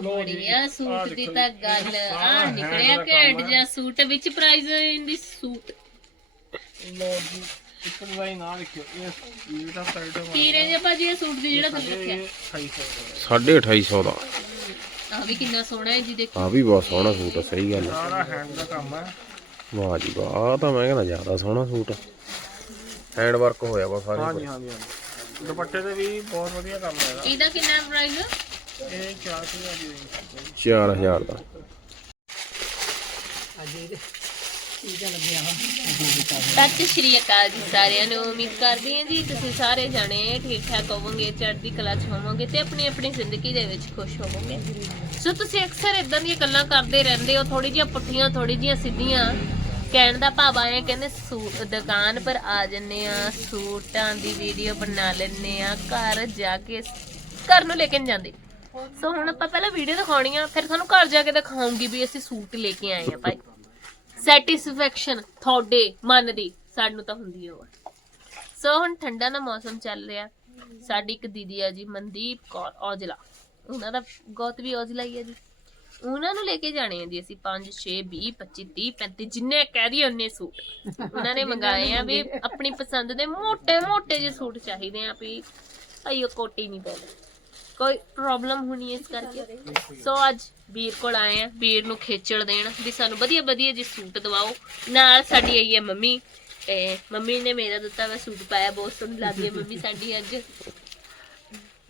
ਬੜੀਆ ਸੂਟ ਦੀ ਤਾਂ ਗੱਲ ਆ ਨਿਕਲਿਆ ਘੈਂਟ ਜਿਹਾ ਸੂਟ ਵਿੱਚ ਪ੍ਰਾਈਸ ਇਨ ਦੀ ਸੂਟ। ਲੋ ਜੀ ਇੱਕ ਡਿਜ਼ਾਈਨ ਆ ਦੇਖਿਓ ਇਹ ਇਹ ਦਾ ਸਾਈਡ ਕੀ ਰੇਂਜ ਆ ਭਾਜੀ ਇਹ ਸੂਟ ਦੀ ਜਿਹੜਾ ਤੁਸੀਂ ਰੱਖਿਆ ਇਹ 2800 ਦਾ। 2800 ਦਾ। ਆ ਵੀ ਕਿੰਨਾ ਸੋਹਣਾ ਹੈ ਜੀ ਦੇਖੋ। ਆ ਵੀ ਬਹੁਤ ਸੋਹਣਾ ਸੂਟ ਆ ਸਹੀ ਗੱਲ ਆ। ਸਾਰਾ ਹੈਂਡ ਦਾ ਕੰਮ ਹੈ। ਵਾਹ ਜੀ ਵਾਹ ਆਹ ਤਾਂ ਮੈਂ ਕਹਿੰਦਾ ਜ਼ਿਆਦਾ ਸੋਹਣਾ ਸੂਟ ਹੈਂਡ ਵਰਕ ਹੋਇਆ ਵਾ ਸਾਰੇ ਹਾਂਜੀ ਹਾਂਜੀ ਹਾਂਜੀ। ਦੁਪੱਟੇ ਤੇ ਵੀ ਬਹੁਤ ਵਧੀਆ ਕੰਮ ਹੈ ਇਹਦਾ। ਇਹਦਾ ਕਿੰਨਾ ਪ੍ਰਾਈਸ ਇਹ 4000 ਦੀ। range 4000 ਦਾ ਸਤਿ ਸ਼੍ਰੀ ਅਕਾਲ ਜੀ ਸਾਰਿਆਂ ਨੂੰ, ਉਮੀਦ ਕਰਦੀ ਹਾਂ ਜੀ ਤੁਸੀਂ ਸਾਰੇ ਜਾਣੇ ਠੀਕ ਠਾਕ ਹੋਵੋਗੇ, ਚੜ੍ਹਦੀ ਕਲਾ 'ਚ ਹੋਵੋਗੇ ਤੇ ਆਪਣੀ ਆਪਣੀ ਜ਼ਿੰਦਗੀ ਦੇ ਵਿੱਚ ਖੁਸ਼ ਹੋਵੋਗੇ। ਸੋ ਤੁਸੀਂ ਅਕਸਰ ਇਦਾਂ ਦੀਆਂ ਗੱਲਾਂ ਕਰਦੇ ਰਹਿੰਦੇ ਹੋ ਥੋੜੀ ਜਿਹੀਆਂ ਪੁੱਠੀਆਂ ਥੋੜੀ ਜਿਹੀਆਂ ਸਿੱਧੀਆਂ। ਕਹਿਣ ਦਾ ਭਾਵ ਆਇਆ, ਕਹਿੰਦੇ ਸੂਟ ਦੁਕਾਨ ਪਰ ਆ ਜੰਨੇ ਆ ਸੂਟਾਂ ਦੀ ਵੀਡੀਓ ਬਣਾ ਲੈਣੇ ਆ ਘਰ ਜਾ ਕੇ ਘਰ ਨੂੰ ਲੈ ਕੇ ਨੀ ਜਾਂਦੇ। ਸੋ ਹੁਣ ਆਪਾਂ ਪਹਿਲਾਂ ਵੀਡੀਓ ਦਿਖਾਉਣੀ ਆ ਫਿਰ ਤੁਹਾਨੂੰ ਘਰ ਜਾ ਕੇ ਦਿਖਾਉਂਗੀ ਵੀ ਅਸੀਂ ਸੂਟ ਲੈ ਕੇ ਆਏ ਆ ਭਾਈ। ਸੈਟੀਸਫੈਕਸ਼ਨ ਤੁਹਾਡੇ ਮਨ ਦੀ ਸਾਨੂੰ ਤਾਂ ਹੁੰਦੀ ਹੋ ਸੋ ਹੁਣ ਠੰਡਾ ਦਾ ਮੌਸਮ ਚੱਲ ਰਿਹਾ। ਸਾਡੀ ਇੱਕ ਦੀਦੀ ਆ ਜੀ ਮਨਦੀਪ ਕੌਰ ਔਜਲਾ। ਉਹਨਾਂ ਦਾ ਗੋਤ ਵੀ ਔਜਲਾ ਹੀ ਆ ਜੀ। ਉਹਨਾਂ ਨੂੰ ਲੈ ਕੇ ਜਾਣੇ ਆ ਜੀ ਅਸੀਂ 5 6 20 25 30 35 ਜਿੰਨੇ ਕਹਿ ਦਈਏ ਉਹਨੇ ਸੂਟ। ਉਹਨਾਂ ਨੇ ਮੰਗਾਏ ਆ ਵੀ ਆਪਣੀ ਪਸੰਦ ਦੇ ਮੋٹے ਮੋٹے ਜਿਹੇ ਸੂਟ ਚਾਹੀਦੇ ਆ ਵੀ ਭਾਈ ਉਹ ਕੋਟੀ ਨਹੀਂ ਪੈਂਦੀ ਕੋਈ ਪ੍ਰੋਬਲਮ ਹੋਣੀ ਹੈ ਇਸ ਕਰਕੇ। ਸੋ ਅੱਜ ਵੀਰ ਕੋਲ ਆਏ ਆ ਵੀਰ ਨੂੰ ਖੇਚਲ ਦੇਣ ਵੀ ਸਾਨੂੰ ਵਧੀਆ ਵਧੀਆ ਜੀ ਸੂਟ ਦਵਾਓ। ਨਾਲ ਸਾਡੀ ਆਈ ਹੈ ਮੰਮੀ ਤੇ ਮੰਮੀ ਨੇ ਮੇਰਾ ਦਿੱਤਾ ਵਾ ਸੂਟ ਪਾਇਆ ਬਹੁਤ ਸੋਹਣੀ ਲੱਗਦੀ ਹੈ ਮੰਮੀ ਸਾਡੀ ਅੱਜ।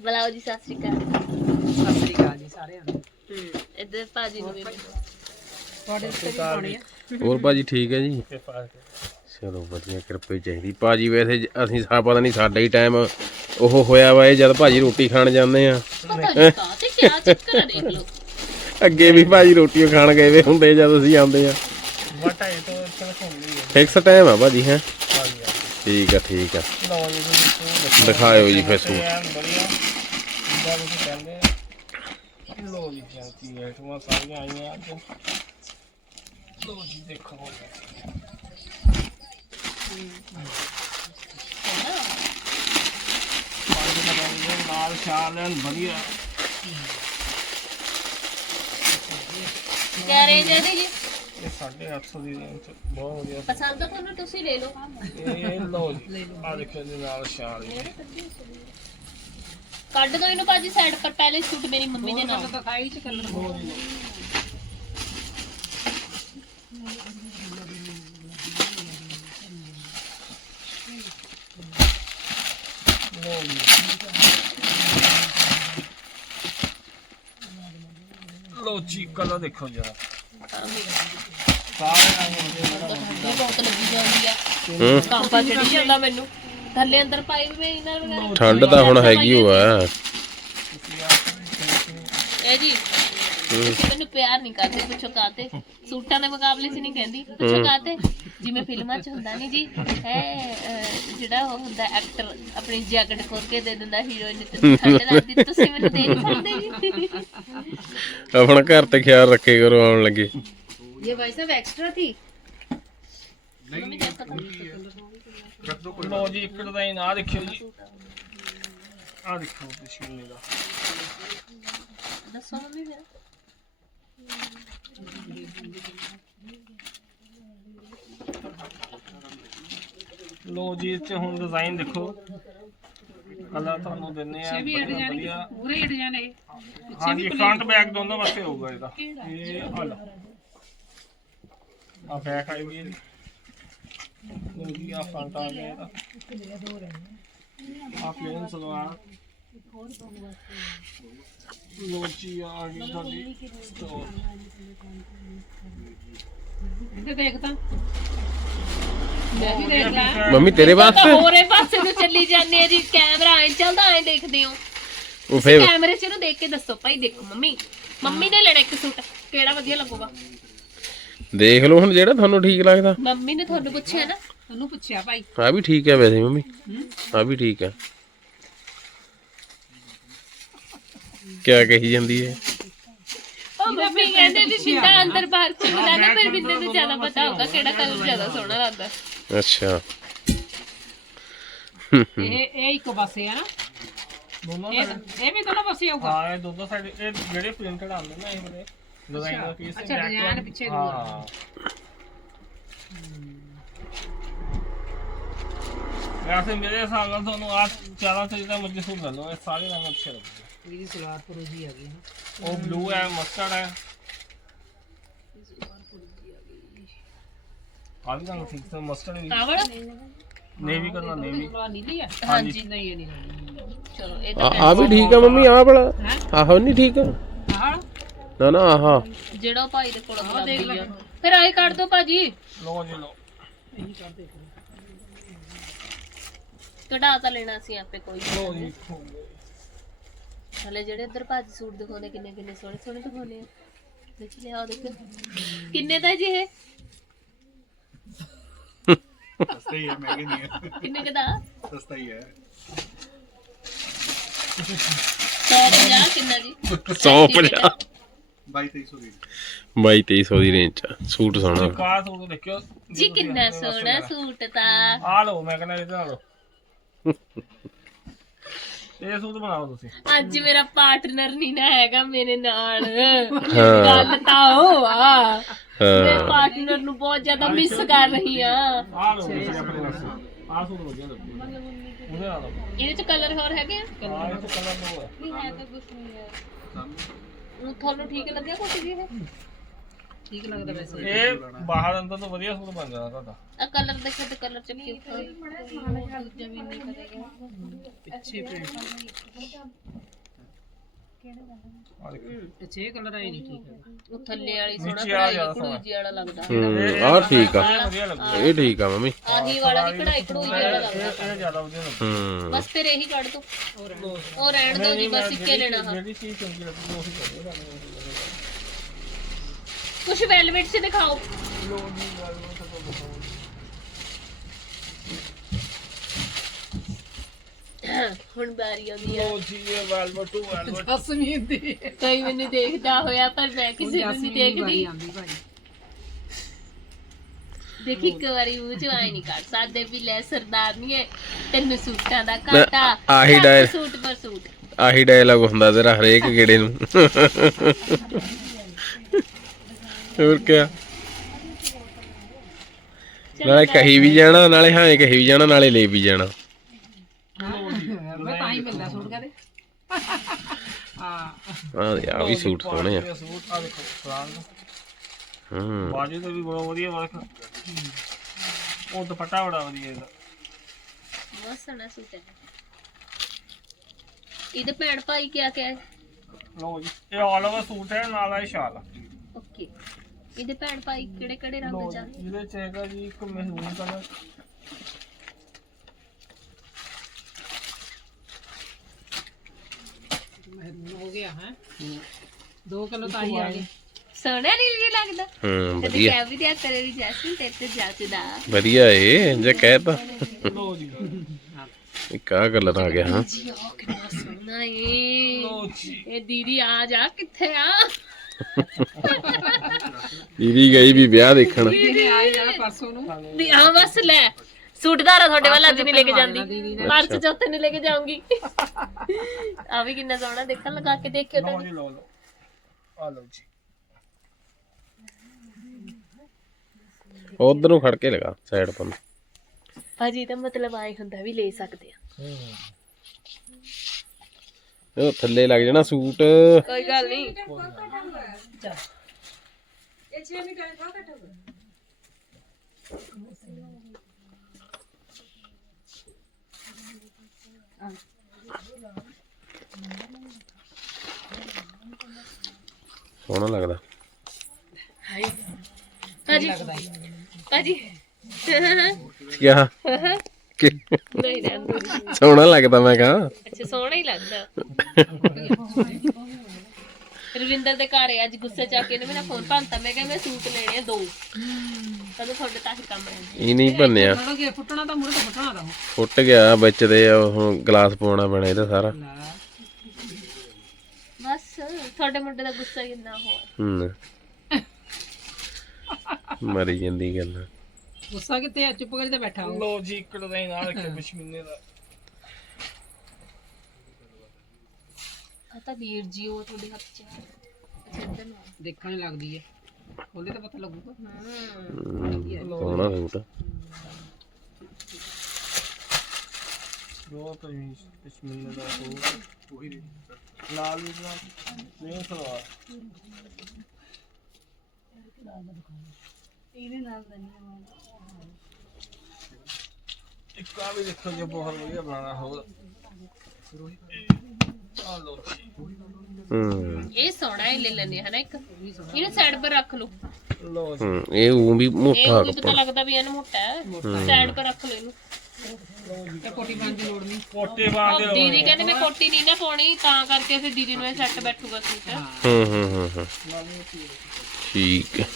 ਬੁਲਾਓ ਜੀ ਸਤਿ ਸ਼੍ਰੀ ਅਕਾਲ। ਸਤਿ ਸ੍ਰੀ ਅਕਾਲ ਜੀ ਸਾਰਿਆਂ ਨੂੰ। ਹੂੰ ਇੱਧਰ ਭਾਜੀ ਨੂੰ ਵੀ ਤੁਹਾਡੇ ਉੱਤੇ ਵੀ ਪਾਉਣੀ ਆ। ਹੋਰ ਭਾਜੀ ਠੀਕ ਹੈ ਜੀ? ਚਲੋ ਵਧੀਆ ਕਿਰਪਾ ਹੀ ਚਾਹੀਦੀ। ਭਾਜੀ ਵੈਸੇ ਅਸੀਂ ਸਾ ਪਤਾ ਨਹੀਂ ਸਾਡਾ ਹੀ ਟਾਈਮ ਉਹ ਹੋਇਆ ਵਾ ਇਹ ਜਦ ਭਾਜੀ ਰੋਟੀ ਖਾਣ ਜਾਂਦੇ ਆ। ਪਤਾ ਨਹੀਂ ਕਾ ਤੇ ਕਿਆ ਚੱਕਰ ਹੈ ਦੇਖ ਲਓ। ਅੱਗੇ ਵੀ ਭਾਜੀ ਰੋਟੀ ਖਾਣ ਗਏ ਵੇ ਹੁੰਦੇ ਜਦ ਅਸੀਂ ਆਉਂਦੇ ਆ। ਤੋਂ ਘੁੰਮਦੀ ਹੈ ਫਿਕਸ ਟਾਈਮ ਆ। ਭਾਜੀ ਹੈ। ਠੀਕ ਆ ਠੀਕ ਆ। ਲਓ ਜੀ ਤੁਸੀਂ ਸੂਟ ਦੇਖੋ। ਦਿਖਾਇਓ ਜੀ ਫਿਰ ਤੇ ਸੂਟ। ਐਨ ਵਧੀਆ। ਜਿੱਦਾਂ ਤੁਸੀਂ ਕਹਿੰਦੇ ਆ। ਲਓ ਜੀ ਫੈਂਸੀ ਆਈਟਮਾਂ ਸਾਰੀਆਂ ਆਈਆਂ। ਅੱਜ ਲਓ ਜੀ ਦੇਖੋ। ਪੰਜ ਦੇ ਨਾਲ ਸ਼ਾਲ ਐਨ ਵਧੀਆ ਕਿਆ ਰੇਂਜ ਹੈ ਇਹਦੀ ਜੀ ਇਹ 850 ਦੀ ਰੇਂਜ ਬਹੁਤ ਵਧੀਆ ਪਸੰਦ ਤਾਂ ਤੁਹਾਨੂੰ ਤੁਸੀਂ ਲੈ ਲਓ। ਇਹ ਲਓ ਜੀ ਆ ਦੇਖੋ ਜੀ ਨਾਲ ਸ਼ਾਲ ਇਹ ਕੱਢ ਦੋ ਇਹਨੂੰ ਭਾਜੀ ਸਾਈਡ ਪਰ ਪਹਿਲੇ ਸੂਟ ਮੇਰੀ ਮੰਮੀ ਦੇ ਨਾਲ। ਤਾਂ ਖਾਈ ਚ ਕਲਰ ਬਹੁਤ ਲਓ ਜੀ ਜੀ ਕਲਰ ਦੇਖੋ ਜਰਾ। ਸਾਰੇ ਰੰਗ ਇਹ ਬਹੁਤ ਲੱਗੀ ਜਾਂਦੀ ਆ ਹੂੰ। ਕਾਂਪਾ ਚੜੀ ਜਾਂਦਾ ਮੈਨੂੰ। ਥੱਲੇ ਅੰਦਰ ਪਾਈ ਵੀ ਨਾਲ ਵਗੈਰਾ। ਠੰਡ ਤਾਂ ਹੁਣ ਹੈਗੀ ਓ ਆ। ਇਹ ਜੀ ਤੁਸੀਂ ਮੈਨੂੰ ਪਿਆਰ ਨਹੀਂ ਕਰਦੇ ਪੁੱਛੋ ਕਾਤੇ ਸੂਟਾਂ ਦੇ ਮੁਕਾਬਲੇ 'ਚ ਨਹੀਂ ਕਹਿੰਦੀ ਪੁੱਛੋ ਕਾਤੇ ਜਿਵੇਂ ਫਿਲਮਾਂ 'ਚ ਹੁੰਦਾ ਨਹੀਂ ਜੀ ਹੈ ਜਿਹੜਾ ਉਹ ਹੁੰਦਾ ਐਕਟਰ ਆਪਣੀ ਜੈਕਟ ਖੋਲ ਕੇ ਦੇ ਦਿੰਦਾ ਹੀਰੋਇਨ ਨੂੰ ਤੇ ਠੰਡ ਲੱਗਦੀ ਤੁਸੀਂ ਮੈਨੂੰ ਦੇ ਨਹੀਂ ਸਕਦੇ ਜੀ ਆਪਣਾ ਘਰ ਤੇ ਖਿਆਲ ਰੱਖੇ ਕਰੋ ਆਉਣ ਲੱਗੇ। ਇਹ ਭਾਈ ਸਾਹਿਬ ਐਕਸਟਰਾ ਥੀ ਮੰਮੀ ਦਾ ਪਤਾ ਲਓ ਜੀ ਇੱਕ ਡਿਜ਼ਾਈਨ ਆ ਦੇਖਿਓ ਜੀ। ਆ ਦੇਖੋ ਪਿਛਲੇ ਦਾ। ਦੱਸੋ ਮੰਮੀ ਫਿਰ। ਲਓ ਜੀ ਇਹ ਚ ਹੁਣ ਡਿਜ਼ਾਈਨ ਦੇਖੋ। ਕਲਰ ਤੁਹਾਨੂੰ ਦਿੰਨੇ ਆ ਵੀ ਵਧੀਆ ਅੜ ਜਾਣਗੇ ਵਧੀਆ। ਪੂਰੇ ਜਾਣੇ। ਹਾਂਜੀ ਫਰੰਟ ਬੈਕ ਦੋਨੋਂ ਪਾਸੇ ਹੋਊਗਾ ਇਹਦਾ। ਇਹ ਆ ਲਓ। ਆ ਬੈਕ ਆਈ ਵੀ ਲਓ ਜੀ ਆ ਫਰੰਟ ਆ ਗਿਆ ਇਹਦਾ। ਆ ਪਲੇਨ ਸਲਵਾਰ। ਲਓ ਜੀ ਆ ਗਈ ਤੁਹਾਡੀ ਸਟੋਰ ਦੇਖ ਤਾਂ। ਮੈਂ ਵੀ ਦੇਖ ਲਾ ਮੰਮੀ ਤੇਰੇ ਤਾਂ ਵਾਸਤੇ? ਹੋਰੇ ਪਾਸੇ ਨੂੰ ਚੱਲੀ ਜਾਂਦੇ ਆ ਜੀ। ਕੈਮਰਾ ਐ ਚੱਲਦਾ ਐ ਦੇਖਦੇ ਹੋ ਉਹ ਫੇਰ? ਕੈਮਰੇ 'ਚ ਇਹਨੂੰ ਦੇਖ ਕੇ ਦੱਸੋ ਭਾਈ ਦੇਖੋ ਮੰਮੀ। ਮੰਮੀ ਨੇ ਲੈਣਾ ਇੱਕ ਸੂਟ। ਕਿਹੜਾ ਵਧੀਆ ਲੱਗੂਗਾ? ਦੇਖ ਲਓ ਹੁਣ ਜਿਹੜਾ ਤੁਹਾਨੂੰ ਠੀਕ ਲੱਗਦਾ। ਮੰਮੀ ਨੇ ਤੁਹਾਨੂੰ ਪੁੱਛਿਆ ਨਾ? ਉਹਨੂੰ ਪੁੱਛਿਆ ਭਾਈ। ਆ ਵੀ ਠੀਕ ਹੈ ਵੈਸੇ ਮੰਮੀ। ਆ ਵੀ ਠੀਕ ਹੈ। ਕਿਆ ਕਹੀ ਜਾਂਦੀ ਹੈ? ਉਹ ਮੰਮੀ ਕਹਿੰਦੇ ਵੀ ਬਿੰਦਾ ਅੰਦਰ ਬਾਹਰ ਘੁੰਮਦਾ ਨਾ ਪਰ ਬਿੰਦੇ ਨੂੰ ਜ਼ਿਆਦਾ ਪਤਾ ਹੋਗਾ ਕਿਹੜਾ ਕਲਰ ਜ਼ਿਆਦਾ ਸੋਹਣਾ ਲੱਗਦਾ। ਅੱਛਾ ਇਹ ਇਹ ਇੱਕ ਪਾਸੇ ਆ ਨਾ ਦੋਨੋਂ ਇਹ side- ਇਹ ਵੀ ਦੋਨੋਂ ਪਾਸੇ ਆਊਗਾ ਹਾਂ ਇਹ ਦੋਨੋਂ ਸਾਈਡ ਇਹ ਜਿਹੜੇ ਪ੍ਰਿੰਟਡ ਆਉਂਦੇ ਨਾ ਇਹ ਵਾਲੇ ਡਿਜ਼ਾਈਨ ਦਾ ਪੀਸ ਅੱਛਾ, design ਪਿੱਛੇ ਦੂਰ। ਹਾਂ ਵੈਸੇ ਮੇਰੇ ਹਿਸਾਬ ਨਾਲ ਤੁਹਾਨੂੰ ਆ ਜ਼ਿਆਦਾ ਚਾਹੀਦਾ ਮੁਝੇ ਸੂਟ ਲੈ ਲਓ ਇਹ ਸਾਰੇ ਰੰਗ ਅੱਛੇ ਲੱਗਦੇ ਇਹਦੀ ਸਲਵਾਰ ਫਰੋਜੀ ਆ ਗਈ ਹੈ ਉਹ ਬਲੂ ਹੈ ਮਸਟਰਡ ਹੈ ਆ ਵੀ ਰੰਗ ਠੀਕ ਸੇ ਮਸਟਰਡ ਵੀ। ਆਵੜ ਨੇਵੀ ਕਰਨਾ ਨੇਵੀ। ਨੀਲੀ ਆ। ਹਾਂਜੀ। ਨਹੀਂ ਇਹ ਨਹੀਂ। ਚਲੋ ਇਹ ਆ ਤਾਂ ਆ ਵੀ ਠੀਕ ਆ ਮੰਮੀ ਆਹ ਵਾਲਾ? ਆਹੋ ਨਹੀਂ ਠੀਕ? ਆ ਨਾ ਨਾ ਆਹਾ। ਜਿਹੜਾ ਭਾਈ ਦੇ ਕੋਲ ਆ। ਫਿਰ ਆਈ ਕੱਢ ਦੋ ਭਾਜੀ। ਲੋ ਜੀ ਲੋ ਕਢਾ ਤਾਂ ਲੈਣਾ ਸੀ ਆਪੇ ਕੋਈ। ਲੋ ਜੀ ਹਲੇ ਜਿਹੜੇ ਇੱਧਰ ਭਾਜੀ ਸੂਟ ਦਿਖਾਉਂਦੇ ਕਿੰਨੇ ਕਿੰਨੇ ਸੋਹਣੇ ਸੋਹਣੇ ਦਿਖਾਉਂਦੇ ਆ। ਦੇਖ ਲਿਆ ਦੇਖੋ। ਕਿੰਨੇ ਦਾ ਜੀ ਇਹ? ਸਸਤਾ ਹੀ ਹੈ ਮਹਿੰਗੇ ਨਹੀਂ ਹੈ। ਕਿੰਨੇ ਕੁ ਦਾ? ਸਸਤਾ ਹੀ ਹੈ। 150 ਕਿੰਨਾ ਜੀ? 150 2200 ਦੀ। 22 2300 ਦੀ ਰੇਂਜ ਚ। ਸੂਟ ਸੋਹਣਾ ਕਾ ਸੂਟ ਦੇਖਿਓ। ਜੀ ਕਿੰਨਾ ਸੋਹਣਾ ਸੂਟ ਤਾਂ। ਆ ਲਓ ਮੈਂ ਕਹਿੰਦਾ ਇਹਦੇ ਨਾਲ ਲਓ। ਇਹ ਸੂਟ ਬਣਾਓ ਤੁਸੀਂ। ਅੱਜ ਮੇਰਾ ਪਾਰਟਨਰ ਨਹੀਂ ਨਾ ਹੈਗਾ ਮੇਰੇ ਨਾਲ। ਹਾਂ। ਗੱਲ ਤਾਂ ਉਹ ਆ। ਮੈਂ ਪਾਰਟਨਰ ਨੂੰ ਬਹੁਤ ਜ਼ਿਆਦਾ ਮਿਸ ਕਰ ਰਹੀ ਆ ਆ ਲਓ ਤੁਸੀਂ ਆਪਣੇ ਵਾਸਤੇ। ਆ ਸੂਟ ਵਧੀਆ ਲੱਗੂਗਾ ਉਹਦੇ ਨਾਲ। ਲਓ ਇਹਦੇ ਚ ਕਲਰ ਹੋਰ ਹੈਗੇ ਆ? ਇਹ ਕਲਰ ਦੋ ਹੈ ਨਹੀਂ ਹੈ ਤਾਂ ਕੁਝ ਨਹੀਂ ਹੈ ਉਹ ਤੁਹਾਨੂੰ ਠੀਕ ਲੱਗਿਆ ਕੁਝ ਜੀ ਇਹ? ਠੀਕ ਲੱਗਦਾ ਵੈਸੇ। ਇਹ ਬਾਹਰ ਅੰਦਰ ਤੋਂ ਵਧੀਆ ਸੂਟ ਬਣ ਜਾਣਾ ਤੁਹਾਡਾ। ਆ ਕਲਰ ਦੇਖੋ ਤੇ ਕਲਰ ਚੱਕੀ ਪਿੱਛੇ ਪ੍ਰਿੰਟ ਆ ਦੇਖੋ। ਪਿੱਛੇ ਕਲਰ ਆਈ ਨਹੀਂ ਠੀਕ ਹੈ ਉਹ ਥੱਲੇ ਵਾਲੀ ਸੋਹਣਾ ਆ ਕਢਾਈ ਕਢੂਜੀ ਵਾਲਾ ਲੱਗਦਾ। ਹੂੰ ਆਹ ਠੀਕ ਆ। ਇਹ ਠੀਕ ਆ ਮੰਮੀ। ਆਹੀ ਵਾਲਾ ਦੀ ਕਢਾਈ ਕਢੂਜੀ ਵਾਲਾ ਲੱਗਦਾ। ਜ਼ਿਆਦਾ ਵਧੀਆ ਲੱਗੂਗਾ ਹੂੰ। ਬਸ ਫਿਰ ਇਹੀ ਕੱਢ ਦੋ। ਉਹ ਰਹਿਣ ਦੋ ਜੀ ਬਸ ਇੱਕੇ ਲੈਣਾ ਹਾਂ ਜਿਹੜੀ ਚੀਜ਼ ਚੰਗੀ ਲੱਗਦੀ ਉਹੀ ਕੁਝ ਵੈਲਵెਟ ਚ ਦਿਖਾਓ। ਹੁਣ ਬਾਰੀ ਆਉਂਦੀ ਆ। ਲੋ ਜੀ ਇਹ ਵੈਲਵਟ ਟੂ ਵੈਲਵਟ ਕਸਮੀਰ ਦੀ। ਕੋਈ ਮੈਨੂੰ ਦੇਖਦਾ ਹੋਇਆ ਪਰ ਮੈਂ ਕਿਸੇ ਨੂੰ ਨਹੀਂ ਦੇਖਦੀ। ਦੇਖੀ ਇੱਕ ਵਾਰੀ ਮੂੰਹ ਚ ਆਏ ਨਹੀਂ ਕਰ ਸਕਦੇ ਵੀ ਲੈ ਸਰਦਾਰ ਨਹੀਂ ਹੈ ਤੈਨੂੰ ਸੂਟਾਂ ਦਾ ਘਾਟਾ। ਆਹੀ ਡਾਇਰ- ਸੂਟ ਪਰ ਸੂਟ। ਆਹੀ ਡਾਇਲੌਗ ਹੁੰਦਾ ਤੇਰਾ ਹਰੇਕ ਗੇੜੇ ਨੂੰ। ਹੋਰ ਕਿਆ? ਨਾਲੇ ਕਹੀ ਵੀ ਜਾਣਾ ਨਾਲੇ ਹਾਂ ਕਹੀ ਵੀ ਜਾਣਾ ਨਾਲੇ ਲੈ ਵੀ ਜਾਣਾ। ਮੈਂ ਤਾਂ ਹੀ ਮਿਲਦਾ ਸੂਟ ਕਦੇ। ਆ ਆ ਵੀ ਸੂਟ ਸੋਹਣੇ ਆ। ਸੂਟ ਆ ਦੇਖੋ ਫਰਾਂਸ ਹੂੰ। ਬਾਜੂ ਤੇ ਵੀ ਬੜਾ ਵਧੀਆ ਵਰਕ ਉਹ ਦੁਪੱਟਾ ਬੜਾ ਵਧੀਆ ਇਹਦਾ। ਬਹੁਤ ਸੋਹਣਾ ਸੂਟ ਹੈ। ਇਹਦੇ ਭੈਣ ਭਾਈ ਕਿਆ ਕਿਆ ਹੈ? ਲੋ ਜੀ ਇਹ ਆਲ ਓਵਰ ਸੂਟ ਹੈ ਨਾਲ ਆ ਸ਼ਾਲ ਆ। ਓਕੇ ਇਹਦੇ ਭੈਣ ਭਾਈ ਕਿਹੜੇ ਕਿਹੜੇ ਰੰਗ ਜੀ ਚ ਆ? ਇਹਦੇ ਚ ਹੈਗਾ ਜੀ ਇੱਕ ਮਹਿਰੂਨ ਕਲਰ। ਮਹਿਰੂਨ ਹੋ ਗਿਆ ਹੈ? ਦੋ ਕਿਲੋ ਤਾਂ ਹੀ ਆ ਗਏ। ਸੋਹਣਾ ਨਹੀਂ ਜੀ ਲੱਗਦਾ? ਹੂੰ ਤੇ ਵਧੀਆ। ਕਹਿ ਵੀ ਦਿਆ ਕਰੇ ਵੀ ਜੈਸਮੀਨ ਤੇ ਤੇ ਜੱਚਦਾ ਵਧੀਆ ਏ ਜੇ ਕਹਿਤਾ ਲੋ ਜੀ ਇੱਕ ਆ ਕਲਰ ਆ ਗਿਆ ਹਾਂ। ਜੀ ਉਹ ਕਿੰਨਾ ਸੋਹਣਾ ਏ। ਲੋ ਜੀ। ਇਹ ਦੀਦੀ ਆ ਜਾ ਕਿੱਥੇ ਆ? ਦੀਦੀ ਗਈ ਵੀ ਵਿਆਹ ਦੇਖਣ। ਇਹ ਆਏ ਜਾਣਾ ਪਰਸੋਂ ਨੂੰ। ਦੀ ਆ ਬਸ ਲੈ ਸੂਟਦਾਰਾ ਤੁਹਾਡੇ ਵੱਲ ਅੱਜ ਨਹੀਂ ਲੈ ਕੇ ਜਾਂਦੀ। ਦੀਦੀ ਪਰਸ ਚੌਥੇ ਨਹੀਂ ਲੈ ਕੇ ਜਾਊਂਗੀ। ਆ ਵੀ ਕਿੰਨਾ ਸੋਹਣਾ ਦੇਖਣ ਲਗਾ ਕੇ ਦੇਖਿਓ ਤਾਂ ਜੀ ਲੋ ਲੋ ਆ ਲੋ ਜੀ। ਉਧਰੋਂ ਖੜ ਕੇ ਲਗਾ ਸਾਈਡ ਤੋਂ ਭਾਜੀ ਤਾਂ ਮਤਲਬ ਆਏ ਹੁੰਦਾ ਵੀ ਲੈ ਸਕਦੇ ਆ। ਉਹ ਥੱਲੇ ਲੱਗ ਜਾਣਾ ਸੂਟ। ਕੋਈ ਗੱਲ ਨਹੀਂ। ਸੋਹਣਾ ਲੱਗਦਾ। ਭਾਜੀ ਭਾਜੀ। ਕਿ ਨਹੀਂ ਰਹਿੰਦਾ ਸੋਹਣਾ ਲੱਗਦਾ ਮੈਂ ਕਹਾ। ਅੱਛਾ ਸੋਹਣਾ ਹੀ ਲੱਗਦਾ। ਰਵਿੰਦਰ ਦੇ ਘਰ ਹੈ ਅੱਜ ਗੁੱਸੇ ਚ ਆ ਕੇ ਇਹਨੇ ਮੇਰਾ ਫੋਨ ਭੰਨਤਾ। ਮੈਂ ਕਿਹਾ ਮੈਂ ਸੂਟ ਲੈਣੇ ਆ ਦੋ। ਕਹਿੰਦਾ ਤੁਹਾਡੇ ਤਾਂ ਹੀ ਕੰਮ ਹੈ ਇਹ ਨਹੀਂ ਭੰਨਿਆ। ਕੇ ਫੁੱਟਣਾ ਤਾਂ ਮੂਰੇ ਤੋਂ ਫੁੱਟਣਾ ਦਾ ਫੁੱਟ ਗਿਆ ਵਿੱਚ ਦੇ ਉਹ ਗਲਾਸ ਪਾਉਣਾ ਪੈਣਾ ਇਹਦਾ ਸਾਰਾ। ਬਸ ਤੁਹਾਡੇ ਮੁੰਡੇ ਦਾ ਗੁੱਸਾ ਕਿੰਨਾ ਹੋਇਆ। ਹੂੰ। ਮਰੀ ਜਾਂਦੀ ਗੱਲ। ਗੁੱਸਾ ਕਿਤੇ ਆ? ਚੁੱਪ ਕਰੀ ਤੇ ਬੈਠਾ ਹੋ ਲੋ ਜੀ ਇੱਕ ਡਿਜ਼ਾਈਨ ਆ ਰੱਖਿਆ ਪਸ਼ਮੀਨੇ ਦਾ। ਆ ਤਾਂ ਵੀਰ ਜੀ ਉਹ ਤੁਹਾਡੇ ਹੱਥ 'ਚ ਹੈ। ਅੱਛਾ, ਇੱਧਰ ਨੂੰ ਆ। ਦੇਖਣ ਨੂੰ ਲੱਗਦੀ ਹੈ। ਉਹਦੇ ਤਾਂ ਪਤਾ ਲੱਗੂਗਾ। ਹਮ ਸੋਹਣਾ ਸੂਟ ਜੋ ਤੁਸੀਂ ਕਸ਼ਮੀਰ ਦਾ ਸੂਟ ਉਹੀ ਦੇ ਲਾਲ ਵੀ ਦਾ ਨਹੀਂ ਸਲਵਾਰ। ਇੱਕ ਆ ਵੀ ਦੇਖੋ ਜੇ ਬਹੁਤ ਵਧੀਆ ਬਣਾਣਾ ਲੋ ਹੂੰ। ਇਹ ਸੋਹਣਾ ਹੈ ਲੈ ਲੈਣੇ ਹਨਾ ਇੱਕ? ਇਹਨੂੰ ਸਾਈਡ ਪਰ ਰੱਖ ਲਓ। ਲੋ ਹੂੰ ਇਹ ਉਹ ਵੀ ਇਹ ਮੋਟਾ ਵੀ ਪਤਾ ਲੱਗਦਾ ਵੀ ਇਹਨੂੰ ਮੋਟਾ ਹੈ। ਸਾਈਡ ਪਰ ਰੱਖ ਲਓ ਇਹਨੂੰ। ਤੇ ਕੋਟੀ ਪਾਉਣ ਦੀ ਲੋੜ ਨਹੀਂ। ਕੋਟੇ ਉਹ ਬਾਂਦੇ ਦੀਦੀ ਕਹਿੰਦੇ ਮੈਂ ਕੋਟੀ ਨਹੀਂ ਨਾ ਪਾਉਣੀ ਤਾਂ ਕਰਕੇ ਫਿਰ ਦੀਦੀ ਨੂੰ ਇਹ ਸੈੱਟ ਬੈਠੂਗਾ ਸੂਟ ਹੂੰ ਹੂੰ ਹੂੰ ਹੂੰ। ਠੀਕ ਹੈ।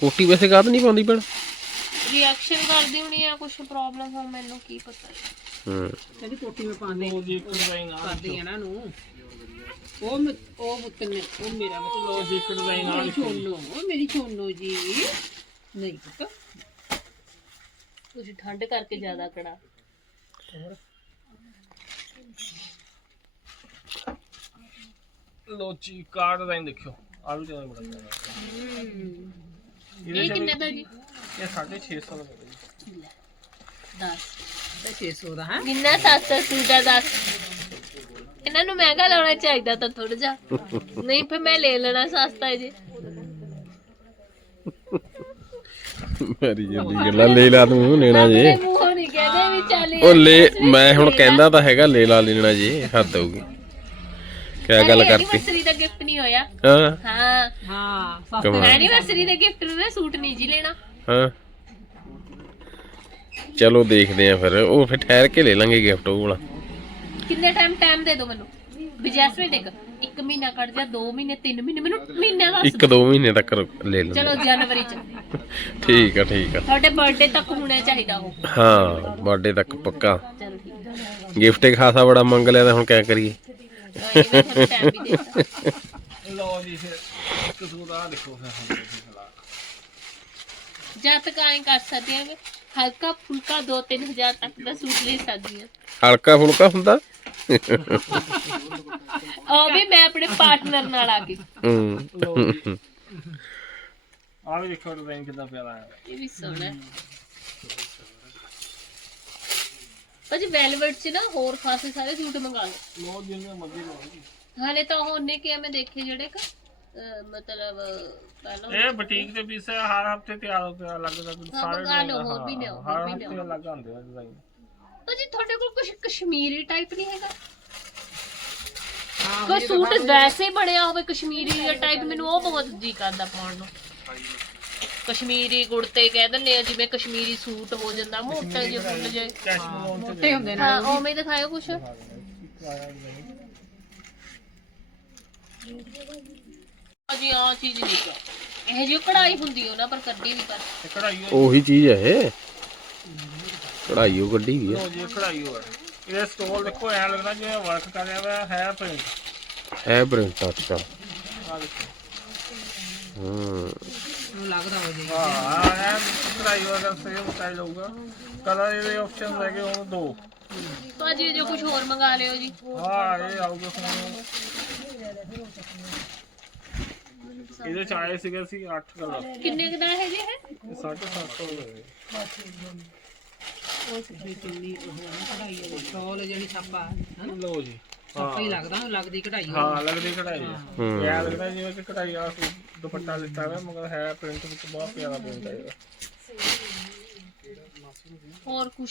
ਕੋਟੀ ਵੈਸੇ ਕਾਹਦ ਨਹੀਂ ਪਾਉਂਦੀ ਭੈਣ? ਰਿਐਕਸ਼ਨ ਕਰਦੀ ਹੋਣੀ ਆ ਕੁਝ ਪ੍ਰੋਬਲਮ ਹੋ ਮੈਨੂੰ ਕੀ ਪਤਾ। ਹੂੰ ਕਹਿੰਦੀ ਕੋਟੀ ਮੈਂ ਪਾਉਂਦੀ ਲੋ ਜੀ ਡਿਜ਼ਾਈਨ ਆ ਕਰਦੀ ਆ ਨਾ ਨੂੰ ਉਹ ਮ- ਉਹ ਪੁੱਤ ਨੇ ਉਹ ਮੇਰਾ ਲੋ ਮਤਲਬ ਜੀ ਇੱਕ ਡਿਜ਼ਾਈਨ ਆ ਮੇਰੀ ਛੋਨੋ ਉਹ ਮੇਰੀ ਛੋਨੋ ਜੀ। ਨਹੀਂ ਪੁੱਤ ਕੁਝ ਠੰਡ ਕਰਕੇ ਜ਼ਿਆਦਾ ਕੜਾ। ਲੋ ਜੀ ਕਾਰਡ ਡਿਜ਼ਾਈਨ ਦੇਖਿਓ। ਆ ਵੀ ਡਿਜ਼ਾਈਨ ਬੜਾ ਪਿਆਰਾ ਇਹਦੇ ਇਹ ਚ ਕਿੰਨੇ ਦਾ ਜੀ? ਇਹ 650 ਦਾ ਮਿਲਦਾ ਜੀ 10 ਤੇ 600 ਦਾ ਹੈ? ਕਿੰਨਾ ਸਸਤਾ ਸੂਟ ਆ 10 ਇਹਨਾਂ ਨੂੰ ਮਹਿੰਗਾ ਲਾਉਣਾ ਚਾਹੀਦਾ ਤਾਂ ਥੋੜਾ ਜਿਹਾ। ਨਹੀਂ ਫਿਰ ਮੈਂ ਲੈ ਲੈਣਾ ਸਸਤਾ ਜੀ। ਮੇਰੀ ਜਲਦੀ ਗੱਲਾਂ ਲੈ ਲਾ ਤੂੰ ਲੈਣਾ ਜੇ। ਆਪਣੇ ਮੂੰਹੋਂ ਨਹੀਂ ਕਹਿੰਦੇ ਵੀ ਚੱਲ ਉਹ ਲੈ ਮੈਂ ਹੁਣ ਕਹਿੰਦਾ ਤਾਂ ਹੈਗਾ ਲੈ ਲਾ ਲੈਣਾ ਜੇ ਹੱਦ ਹੋਊਗੀ ਕਿਆ ਗੱਲ ਕਰਤੀ? ਐਨੀਵਰਸਰੀ ਦਾ ਗਿਫਟ ਨਹੀਂ ਹੋਇਆ। ਹਾਂ। ਹਾਂ। ਹਾਂ ਸਸਤਾ। ਕਮਾਲ। ਐਨੀਵਰਸਰੀ ਦੇ ਗਿਫਟ ਨੂੰ ਨਾ ਸੂਟ ਨਹੀਂ ਜੀ ਲੈਣਾ। ਹਾਂ। ਚਲੋ ਦੇਖਦੇ ਆ ਫਿਰ। ਉਹ ਫਿਰ ਠਹਿਰ ਕੇ ਲੈ ਲਾਂਗੇ ਗਿਫਟ ਉਹ ਵਾਲਾ। ਕਿੰਨੇ ਟਾਈਮ ਟਾਈਮ ਦੇ ਦਿਓ ਮੈਨੂੰ? ਵੀ ਜੈਸਮੀਨ ਦੇਖ ਇੱਕ ਮਹੀਨਾ ਕੱਢ ਜਾ 2 ਮਹੀਨੇ 3 ਮਹੀਨੇ ਮੈਨੂੰ ਮਹੀਨੇ ਦਾ ਇੱਕ ਦੋ ਮਹੀਨੇ ਤੱਕ ਲੈ ਲਾਂਗੇ ਚਲੋ ਜਨਵਰੀ ਚ। ਠੀਕ ਆ ਠੀਕ ਆ। ਤੁਹਾਡੇ ਬਰਥਡੇ ਤੱਕ ਹੋਣਾ ਚਾਹੀਦਾ ਉਹ। ਹਾਂ ਬਰਥਡੇ ਤੱਕ ਪੱਕਾ। ਚਲੋ ਠੀਕ ਹੈ ਗਿਫਟ ਹੀ ਖਾਸਾ ਬੜਾ ਮੰਗ ਲਿਆ ਤਾਂ ਹੁਣ ਕਿਆ ਕਰੀਏ? ਹਾਂ, ਇਹ ਮੈਂ ਤੁਹਾਨੂੰ ਟਾਈਮ ਵੀ ਦੇ ਦਿੱਤਾ ਲੋ ਜੀ ਫਿਰ ਇੱਕ ਸੂਟ ਆ ਦੇਖੋ ਫਿਰ ਹੁਣ ਤੁਸੀਂ ਫਿਲਹਾਲ। ਜਦ ਤੱਕ ਐਂ ਕਰ ਸਕਦੇ ਹਾਂ ਹਲਕਾ ਫੁਲਕਾ 2-3000 ਤੱਕ ਦਾ ਸੂਟ ਲੈ ਸਕਦੀ ਹਾਂ। ਹਲਕਾ ਫੁਲਕਾ ਹੁੰਦਾ? ਉਹ ਵੀ ਮੈਂ ਆਪਣੇ ਪਾਰਟਨਰ ਨਾਲ ਆ ਕੇ। ਹੂੰ। ਆ ਵੀ ਦੇਖੋ ਡਿਜ਼ਾਈਨ ਕਿੰਨਾ ਪਿਆਰਾ ਹੈ। ਇਹ ਵੀ ਸੋਹਣਾ ਹੈ। ਭਾਜੀ ਵੈਲਵਟ ਚ ਨਾ ਹੋਰ ਖਾਸੇ ਸਾਰੇ ਸੂਟ ਮੰਗਾ ਲਓ। ਲੋ ਜਿੰਨੇ ਮਰਜ਼ੀ ਲੋ ਜੀ। ਹਾਲੇ ਤਾਂ ਉਹਨੇ ਕਿ ਮੈਂ ਦੇਖੇ ਜਿਹੜੇ ਕ। ਅਹ ਮਤਲਬ ਪਹਿਲਾਂ ਇਹ ਬੁਟੀਕ ਦੇ ਪੀਸ ਹੈ ਹਰ ਹਫ਼ਤੇ ਤਿਆਰ ਹੋ ਕੇ ਅਲੱਗ ਅਲੱਗ ਸਾਰੇ ਮੰਗਾ ਲਓ, design, ਹੋਰ ਵੀ ਲਿਆਓ, ਹਰ ਹੋਰ ਵੀ ਹਫ਼ਤੇ ਲਿਆਓ। ਅਲੱਗ ਆਉਂਦੇ ਆ ਡਿਜ਼ਾਈਨ ਭਾਜੀ ਤੁਹਾਡੇ ਕੋਲ ਕੁਝ ਕਸ਼ਮੀਰੀ ਟਾਈਪ ਨਹੀਂ ਹੈਗਾ? ਹਾਂ ਕੋਈ ਸੂਟ ਵੈਸੇ ਹੀ ਬਣਿਆ ਹੋਵੇ ਕਸ਼ਮੀਰੀ ਦਾ ਟਾਈਪ ਮੈਨੂੰ ਉਹ ਬਹੁਤ ਜੀ ਕਰਦਾ ਪਾਉਣ ਨੂੰ। ਕਸ਼ਮੀਰੀ ਕੁੜਤੇ ਕਹਿ ਦਿੰਦੇ ਆ ਜਿਵੇਂ ਕਸ਼ਮੀਰੀ ਸੂਟ ਹੋ ਜਾਂਦਾ ਮੋਟੇ ਜਿਹੇ ਫੁੱਲ ਜਿਹੇ। ਕੈਸ਼ਮੀਰ ਮੋਟੇ ਹੁੰਦੇ ਨੇ। ਹਾਂ ਉਵੇਂ ਦਿਖਾਇਓ ਕੁਛ। ਅਜੀ ਆ ਚੀਜ਼ ਨਹੀਂ ਗਾ ਇਹ ਜਿਹੀ ਕਢਾਈ ਹੁੰਦੀ ਉਹਨਾਂ ਪਰ ਕੱਢੀ ਵੀ ਕਰ ਇਹ ਕਢਾਈ ਉਹੀ ਚੀਜ਼ ਹੈ ਇਹ। ਕਢਾਈ ਉਹ ਗੱਡੀ ਵੀ ਹੈ ਲੋ ਜੀ ਇਹ ਕਢਾਈ ਹੋ ਇਹ ਸਟੋਲ ਦੇਖੋ ਐ ਲੱਗਦਾ ਜਿਵੇਂ ਵਰਕ ਕਰਿਆ ਹੋਇਆ ਹੈ ਪ੍ਰਿੰਟ ਹੈ ਪ੍ਰਿੰਟ ਅੱਛਾ। ਆ ਦੇਖੋ। ਹੂੰ। ਲੱਗਦਾ ਹੋ ਜਾਏਗਾ ਹਾਂ ਇਹ ਕਢਾਈ ਵਾਲਾ ਸੇਮ ਸਟਾਈਲ ਹੋਊਗਾ ਕਲਰ ਇਹਦੇ ਆਪਸ਼ਨ ਹੈਗੇ ਉਹ ਦੋ। ਭਾਜੀ ਜੋ ਕੁਝ ਹੋਰ ਮੰਗਾ ਲਿਓ ਜੀ। ਹਾਂ ਇਹ ਆਊਗਾ ਫੋਨ ਇਹਦੇ ਚ ਆਏ ਸੀਗੇ ਸੀ 8 ਕਲਰ ਕਿੰਨੇ ਕੁ ਦਾ ਹੈ ਜੀ ਇਹ ਇਹ 750 ਹੋਏ ਵੀ ਕਿੰਨੀ ਉਹ ਕਢਾਈ ਵਾਲੀ ਸ਼ਾਲ ਜਿਹੜੀ ਛਾਪਾ ਹਨਾ? ਲੋ ਜੀ। ਛਾਪਾ ਹੀ ਲੱਗਦਾ ਉਹ ਲੱਗਦੀ ਕਢਾਈ ਹਾਂ ਲੱਗਦੀ ਕਢਾਈ ਹੈ। ਹੂੰ। ਇਹ ਲੱਗਦਾ ਜਿਵੇਂ ਕਿ ਕਢਾਈ ਆ ਦੁਪੱਟਾ ਲਿੱਤਾ ਹੋਇਆ ਮਗਰ ਹੈ ਪ੍ਰਿੰਟ ਵਿੱਚ ਬਹੁਤ ਪਿਆਰਾ ਪ੍ਰਿੰਟ ਹੈ ਇਹਦਾ। ਹੋਰ ਕੁਝ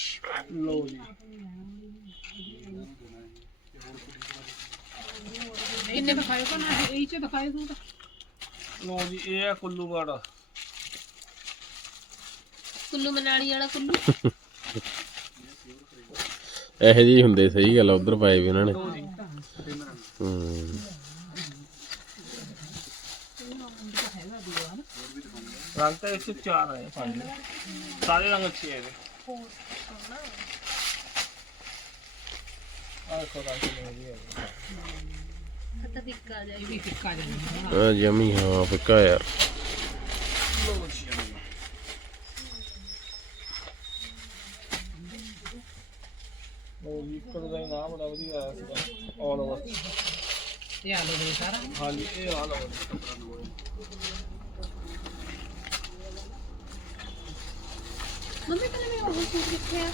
ਲੋ ਜੀ। ਕਿੰਨੇ ਦਿਖਾਇਓ ਤਾਂ ਨਾ ਇਹ ਚ ਦਿਖਾਇਓ ਸੂਟ ਲੋ ਜੀ ਇਹ ਹੈ ਕੁੱਲੂ ਬਾੜਾ। ਕੁੱਲੂ ਮਨਾਲੀ ਵਾਲਾ ਕੁੱਲੂ? ਇਹੋ ਜਿਹੇ ਹੁੰਦੇ ਸਹੀ ਗੱਲ ਉਧਰ ਪਾਏ ਵੀ ਉਹਨਾਂ ਨੇ। ਲੋ ਜੀ। ਹੂੰ। ਰੰਗ ਤਾਂ ਇਸ ਵਿੱਚ ਚਾਰ ਆਏ ਪੰਜ ਸਾਰੇ ਰੰਗ ਅੱਛੇ ਹੈ ਇਹਦੇ। ਆਹ ਦੇਖੋ ਰੰਗ ਕਿੰਨੇ ਵਧੀਆ ਹੈ ਖੱਤਾ ਫਿੱਕਾ ਜਿਹਾ ਇਹ ਵੀ ਫਿੱਕਾ ਜਾਂਦਾ ਆ। ਜਮੀ ਹਾਂ ਫਿੱਕਾ ਯਾਰ ਲੋ ਜੀ ਲੋ ਜੀ ਕੋਲ ਦਾ ਨਾਮ ਬੜਾ ਵਧੀਆ ਆਇਆ ਸੀਗਾ ਆਲ ਓਵਰ ਇਹ ਆਲੂ ਦੇ ਸਾਰਾ ਹਾਂਜੀ ਇਹ ਆਲ ਓਵਰ ਮੰਮੀ ਕਹਿੰਦੇ ਮੈਂ ਉਹ ਸੂਟ ਕਿੱਥੇ ਆ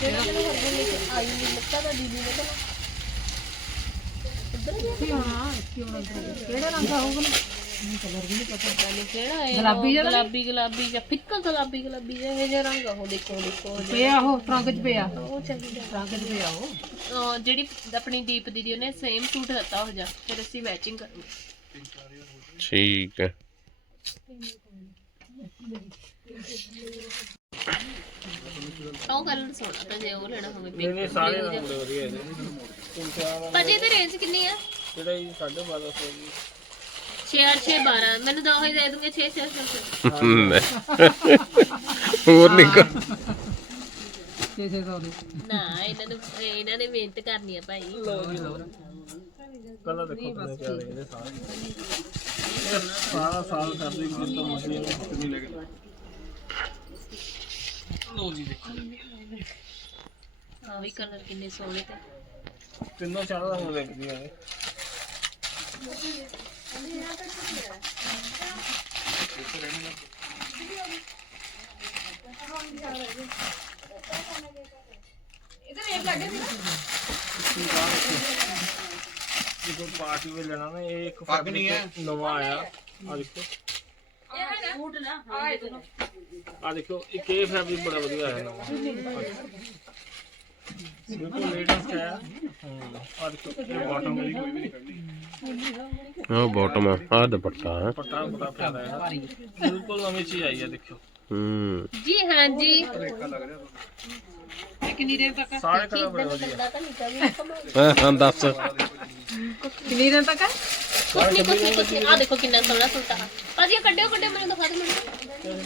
ਜਿਹੜਾ ਮੈਨੂੰ ਹਰਗੁਣ ਲੈ ਕੇ ਆਈ ਨਹੀਂ ਲੱਤਾ ਦਾ ਦੀਦੀ ਨੇ ਤਾਂ ਹਾਂ ਕਿਉਂ ਨਾ? ਕਿਹੜਾ ਰੰਗ ਆ ਹੋਊਗਾ ਨਹੀਂ ਨਹੀਂ ਕਿਹੜਾ ਹੈ ਗੁਲਾਬੀ ਜਿਹਾ ਤਾਂ ਗੁਲਾਬੀ ਗੁਲਾਬੀ ਜਾਂ ਫਿੱਕਾ ਗੁਲਾਬੀ ਗੁਲਾਬੀ ਜਿਹਾ ਇਹ ਜਿਹਾ ਰੰਗ ਆ ਉਹ ਦੇਖੋ ਦੇਖੋ ਪਿਆ ਉਹ ਟਰੰਕ 'ਚ ਪਿਆ। ਉਹ ਚਾਹੀਦਾ। ਟਰੰਕ 'ਚ ਪਿਆ ਉਹ। ਉਹ ਜਿਹੜੀ ਆਪਣੀ ਦੀਪ ਦੀਦੀ ਉਹਨੇ ਸੇਮ ਸੂਟ ਦਿੱਤਾ ਹੋ ਜਾ ਫਿਰ ਅਸੀਂ ਮੈਚਿੰਗ ਕਰਾਂਗੇ ਠੀਕ ਹੈ। ਉਹ ਕਲਰ ਸੋਹਣਾ ਤਾਂ ਜੇ ਉਹ ਲੈਣਾ ਹੋਵੇ ਨਹੀਂ ਨਹੀਂ ਸਾਰੇ ਰੰਗ ਵਧੀਆ ਇਹਦੇ। ਤਿੰਨ ਭਾਜੀ ਇਹਦੀ ਰੇਂਜ ਕਿੰਨੀ ਆ? ਜਿਹੜਾ ਜੀ 1250 ਜੀ। 6 8 6 12 ਮੈਨੂੰ ਦੋ ਹੀ ਦੇ ਦੂੰਗੇ 6 6 6 ਹੋਰ ਨਿਕਲ 600 ਦੇ। ਨਾ ਇਹਨਾਂ ਨੂੰ ਇਹਨਾਂ ਨੇ ਮਿਹਨਤ ਕਰਨੀ ਆ ਭਾਈ। ਲਓ ਜੀ ਲਓ ਕਲਰ ਦੇਖੋ ਕਿੰਨੇ ਪਿਆਰੇ ਇਹਦੇ ਸਾਰੇ ਇਹ ਸਾਰਾ। ਸਾਲ ਕਰਦੇ ਜਿੱਦਾਂ ਮਰਜ਼ੀ ਇਹਨੂੰ ਕਿੰਨੀ ਲੱਗੇ? ਲਓ ਜੀ ਦੇਖੋ। ਆ ਵੀ ਕਲਰ ਕਿੰਨੇ ਸੋਹਣੇ ਤੇ। ਤਿੰਨੋਂ ਚਾਰਾਂ ਰੰਗ ਲੱਗਦੀਆਂ ਨੇ ਜਦੋਂ ਪਾਰਟੀ ਵਿੱਚ ਲੈਣਾ ਨਾ ਇਹ ਇੱਕ ਪੱਗ ਨਹੀਂ ਹੈ। ਨਵਾਂ ਆਇਆ ਆ ਦੇਖੋ ਆ ਦੇਖੋ ਇੱਕ ਇਹ ਫੈਬਰਿਕ ਬੜਾ ਵਧੀਆ ਆਇਆ ਨਵਾਂ ਬਿਲਕੁਲ ਲੇਟੈਸਟ ਹੈ ਆ। ਦੇਖੋ ਇਹ ਬਾਟਮ ਵਾਲੀ ਕੋਈ ਵੀ ਨਹੀਂ ਕੱਢੀ ਆਹ ਬਾਟਮ ਆਹ ਦੁਪੱਟਾ ਹੈ। ਪੱਟਾ ਬੜਾ ਪਿਆਰਾ ਹੈ ਬਿਲਕੁਲ ਨਵੀਂ ਚੀਜ਼ ਆਈ ਹੈ ਦੇਖੋ ਹੂੰ। ਜੀ ਹਾਂ ਜੀ। ਇਹ ਕਿੰਨੀ ਰੇਟ ਤੱਕ? ਆ? ਸਾਰੇ ਕਲਰ ਬੜੇ ਵਧੀਆ। ਤਾਂ ਹਾਂ ਹਾਂ ਦੱਸ। ਕਿੰਨੀ ਰੇਟ ਤੱਕ? ਆ? ਕੁਛ ਨਹੀਂ ਕੁਛ ਨਹੀਂ ਕੁਛ ਨਹੀਂ ਆ ਦੇਖੋ ਕਿੰਨਾ ਸੋਹਣਾ ਸੂਟ ਆ। ਭਾਜੀ ਇਹ ਕੱਢਿਓ ਕੱਢਿਓ ਮੈਨੂੰ ਦਿਖਾ ਦਿਓ ਮੈਨੂੰ।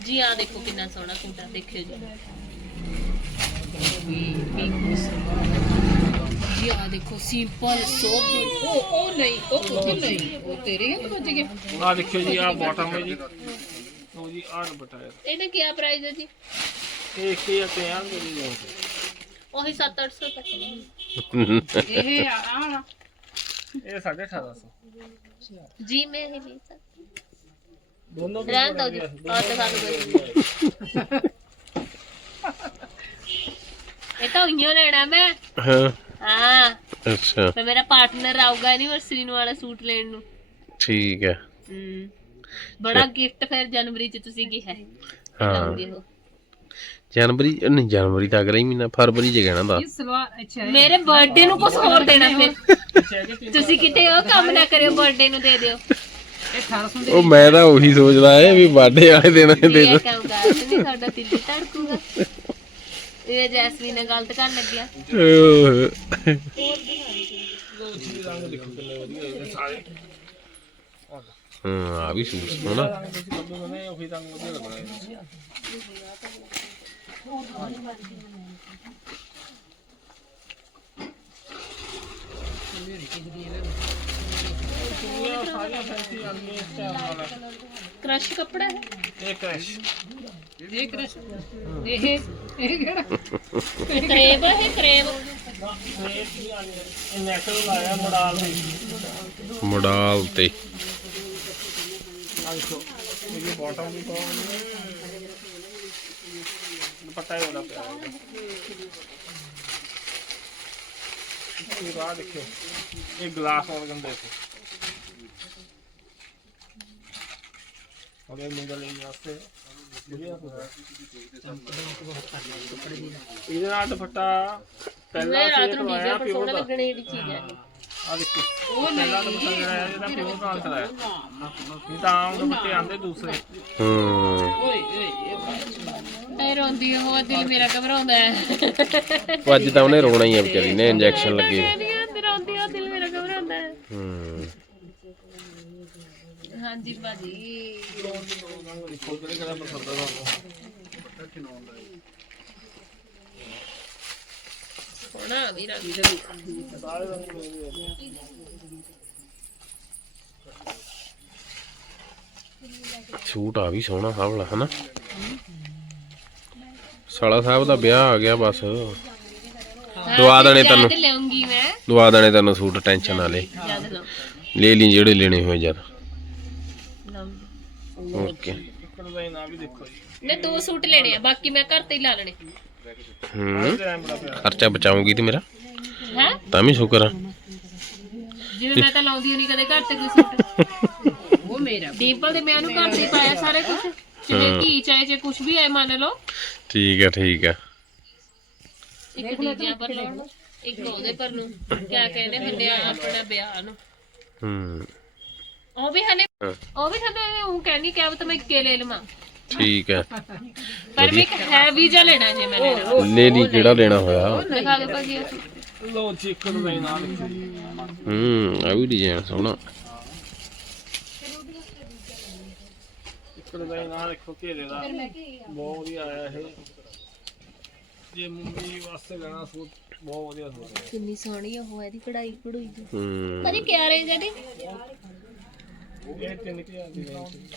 ਜੀ ਆ ਦੇਖੋ ਕਿੰਨਾ ਸੋਹਣਾ ਸੂਟ ਆ। ਦੇਖਿਓ ਜੀ। ਜੀ ਆ ਦੇਖੋ ਸਿੰਪਲ ਸੋਬਰ ਉਹ ਉਹ ਨਹੀਂ ਉਹ ਉਹ ਨਹੀਂ ਉਹ ਤੇਰੇ ਹੱਥ ਵੱਜ ਗਿਆ ਆ ਦੇਖਿਓ ਜੀ ਆ ਬਾਟਮ ਹੈ ਜੀ। ਲਓ ਜੀ ਆਹ ਦੁਪੱਟਾ ਹੈ ਇਹਦਾ ਕੀ ਪ੍ਰਾਈਸ ਹੈ ਜੀ? ਇਹ ਕੀ ਤੇ ਆਂ ਦੇ ਲਈ ਉਹੀ 7-800 ਤੱਕ ਇਹ ਆ ਆਹ ਵਾਲਾ। ਇਹ 1850 ਜੀ ਮੈਂ ਇਹ ਲਈ ਸਕਦੀ ਦੋਨੋਂ ਰਹਿਣ ਦਿਓ ਜੀ ਆ ਦਿਖਾ ਦਿਓ ਇਹ ਤਾਂ ਉਈਓ ਲੈਣਾ ਮੈਂ। ਹਾਂ। ਹਾਂ। ਅੱਛਾ। ਤੇ ਮੇਰਾ ਪਾਰਟਨਰ ਆਊਗਾ ਐਨੀਵਰਸਰੀ ਨੂੰ ਵਾਲਾ ਸੂਟ ਲੈਣ ਨੂੰ। ਠੀਕ ਹੈ। ਹਮ, ਬੜਾ ਗਿਫਟ ਫਿਰ ਜਨਵਰੀ ਚ ਤੁਸੀਂ ਕੀ ਹੈ। ਹਾਂ। ਲਾਉਂਗੇ ਉਹ। ਜਨਵਰੀ ਨਹੀਂ ਜਨਵਰੀ ਤਾਂ ਅਗਲਾ ਹੀ ਮਹੀਨਾ ਫਰਵਰੀ ਚ ਕਹਿਣਾ ਦਾ ਇਹ ਸਲਵਾਰ ਅੱਛਾ ਇਹ- ਮੇਰੇ ਬਰਥਡੇ ਨੂੰ ਕੁਝ ਹੋਰ ਦੇਣਾ ਫਿਰ। ਪਿੱਛੇ ਹੈਗੇ ਤਿੰਨ ਤੁਸੀਂ ਕਿਤੇ ਉਹ ਕੰਮ ਨਾ ਕਰਿਓ ਬਰਥਡੇ ਨੂੰ ਦੇ ਦਿਓ। ਇਹ 1800 ਦੇ ਉਹ ਮੈਂ ਤਾਂ ਉਹੀ ਸੋਚਦਾ ਏ ਵੀ ਬਾਡੇ ਵਾਲੇ ਦਿਨ ਦੇ ਇਹ ਦੋ ਕੰਮ ਕਰ ਨਹੀਂ ਸਾਡਾ ਦਿਲ ਧੜਕੂਗਾ। ਇਹ ਜੈਸਮੀਨ ਨਾਲ ਗਲਤ ਕਰਨ ਲੱਗਿਆ। ਰੰਗ ਦੇਖੋ ਕਿੰਨੇ ਵਧੀਆ ਇਹਦੇ ਸਾਰੇ ਹਾਂ ਆ ਵੀ ਸੂਟ ਸੋਹਣਾ ਰੰਗ ਤੁਸੀਂ ਕੱਢੋਗੇ ਨਾ ਇਹ ਇਹ ਸਾਰੀਆਂ ਫੈਂਸੀ ਆਉਂਦੀਆਂ ਇਸ ਟਾਈਮ ਨਾਲ ਕ੍ਰਸ਼ ਕੱਪੜਾ ਹੈ ਇਹ ਇਹ ਇਹ ਇਹ ਕਿਹੜਾ? ਕਰੇਬ ਹੈ ਇਹ ਕਰੇਬ? ਇਹ ਨੈਚੁਰਲ ਆਇਆ ਮੋਡਲ ਦੇ ਮੋਡਾਲ ਤੇ। ਦੇਖੋ ਇਹਦੀ ਬਾਟਮ ਵੀ ਪਾਉਂਦੇ ਦੁਪੱਟਾ ਹੀ ਬੜਾ ਪਿਆਰਾ ਹੈ ਇਹ ਬਾਹਰ ਦੇਖੋ ਇਹ ਗਲਾਸ ਔਰਗਨ ਦੇਖੋ ਇਹ ਮੁੰਡਾ ਲਈ ਵਾਸਤੇ ਇਹਦੇ ਨਾਲ ਦੁਪੱਟਾ ਪਹਿਲਾਂ ਮੈਂ ਰਾਤ ਨੂੰ ਡੀਜੇ ਪਰ ਸੋਹਣਾ ਦਾ ਲੱਗਣੇ ਚੀਜ਼ ਹੈ। ਆ ਦੇਖੋ ਉਹ ਪਹਿਲਾਂ ਦੁਪੱਟਾ ਜਿਹੜਾ ਹੈ ਇਹਦਾ ਪਿਓਰ ਦਾ ਅੰਤਰ ਹੈ ਇਹ ਤਾਂ ਆਮ ਦੁਪੱਟੇ ਆਉਂਦੇ ਦੂਸਰੇ। ਹੂੰ। ਓਏ ਓਏ ਇਹ ਇਹ ਰੋਂਦੀ ਹੋ ਦਿਲ ਮੇਰਾ ਘਬਰਾਉਂਦਾ ਹੈ। ਉਹ ਅੱਜ ਤਾਂ ਉਹਨੇ ਰੋਣਾ ਹੀ ਆ ਵਿਚਾਰੀ ਨੇ ਇੰਜੈਕਸ਼ਨ ਲੱਗੇ ਕਹਿੰਦੀ ਆ ਰੋਂਦੀ ਹੋ ਦਿਲ ਮੇਰਾ ਘਬਰਾਉਂਦਾ ਹੈ ਹੂੰ ਹਾਂਜੀ ਭਾਜੀ। ਦੇਖੋ ਕਿਹੜੇ ਕਿਹੜਾ ਪਸੰਦ ਆ ਤੁਹਾਨੂੰ ਸੋਹਣਾ ਵੀ ਰੰਗ ਸਾਰੇ ਰੰਗ ਮਿਲਦੇ ਸੂਟ ਆ ਵੀ ਸੋਹਣਾ ਆਹ ਵਾਲਾ ਹਨਾ? ਸਾਲਾ ਸਾਹਿਬ ਦਾ ਵਿਆਹ ਆ ਗਿਆ ਬਸ। ਦਵਾ ਦੇਣੇ ਤੈਨੂੰ। ਦਵਾ ਦੇਣੇ ਤੈਨੂੰ ਸੂਟ ਟੈਨਸ਼ਨ ਨਾ ਲੈ। ਲੈ ਲਈ ਜਿਹੜੇ ਲੈਣੇ ਹੋਏ ਜਦ ਲਊਂਗੀ ਓਕੇ ਇੱਕ ਡਿਜ਼ਾਈਨ ਆ ਵੀ ਦੇਖੋ ਜੀ ਮੈਂ ਦੋ ਸੂਟ ਲੈਣੇ ਆ ਬਾਕੀ ਮੈਂ ਘਰ ਤੇ ਹੀ ਲਾ ਲੈਣੇ। ਹੂੰ ਖਰਚਾ ਬਚਾਉਂਗੀ ਤੇ ਮੇਰਾ? ਹੈ? ਤਾਂ ਵੀ ਸ਼ੁਕਰ ਆ। ਜਿਵੇਂ ਮੈਂ ਤਾਂ ਲਾਉਂਦੀ ਨਹੀਂ ਕਦੇ ਘਰ ਤੇ ਕੋਈ ਸੂਟ। ਉਹ ਮੇਰਾ ਡੀਪਲ ਦੇ ਮੈਂ ਉਹਨੂੰ ਘਰ ਤੇ ਹੀ ਪਾਇਆ ਸਾਰੇ ਕੁਝ ਚਾਹੇ ਘੀ ਚਾਹੇ ਜੇ ਕੁਝ ਵੀ ਹੈ ਮੰਨ ਲਓ। ਠੀਕ ਆ ਠੀਕ ਆ। ਇੱਕ ਦੂਜਿਆਂ ਪਰ ਲਾਉਣ ਨੂੰ, ਇੱਕ ਉਹਦੇ ਪਰ ਨੂੰ। ਕਿਆ ਕਹਿੰਦੇ ਹੁੰਦੇ ਆ ਆਪਣਾ ਵਿਆਹ ਨੂੰ। ਹੂੰ। ਉਹ ਵੀ ਹਲੇ। ਉਹ ਵੀ ਹਲੇ ਉਹ ਕਹਿੰਦੀ ਕਿ ਤਾਂ ਮੈਂ ਇੱਕੇ ਲੈ ਲਵਾਂ। ਠੀਕ ਆ ਪਰ ਮੈਂ ਇੱਕ ਹੈਵੀ ਜਿਹਾ ਲੈਣਾ ਜੇ ਮੈਂ ਲੈਣਾ। ਲੈ ਲਈ ਕਿਹੜਾ ਲੈਣਾ ਹੋਇਆ? ਦਿਖਾ ਦੇ ਭਾਜੀ ਉਹ। ਲੋ ਜੀ ਇੱਕ ਡਿਜ਼ਾਈਨ ਆ ਦੇਖੋ ਜੀ ਹੂੰ ਆ ਵੀ ਡਿਜ਼ਾਈਨ ਸੋਹਣਾ। ਇੱਕ ਡਿਜ਼ਾਈਨ ਆ ਦੇਖੋ ਘੇਰੇ ਦਾ। ਬਹੁਤ ਵਧੀਆ ਆਇਆ ਇਹ। ਜੇ ਮੰਮੀ ਵਾਸਤੇ ਲੈਣਾ ਸੂਟ ਬਹੁਤ ਵਧੀਆ ਸੂਟ ਹੈ ਕਿੰਨੀ ਸੋਹਣੀ ਉਹ ਇਹਦੀ ਕਢਾਈ ਕਢੂਈ ਦੀ। ਹੂੰ। ਭਾਜੀ ਕਿਆ ਰੇਂਜ ਹੈ ਦੀ ਇਹ ਤਿੰਨ ਕੁ ਹਜ਼ਾਰ ਦੀ range ਚ।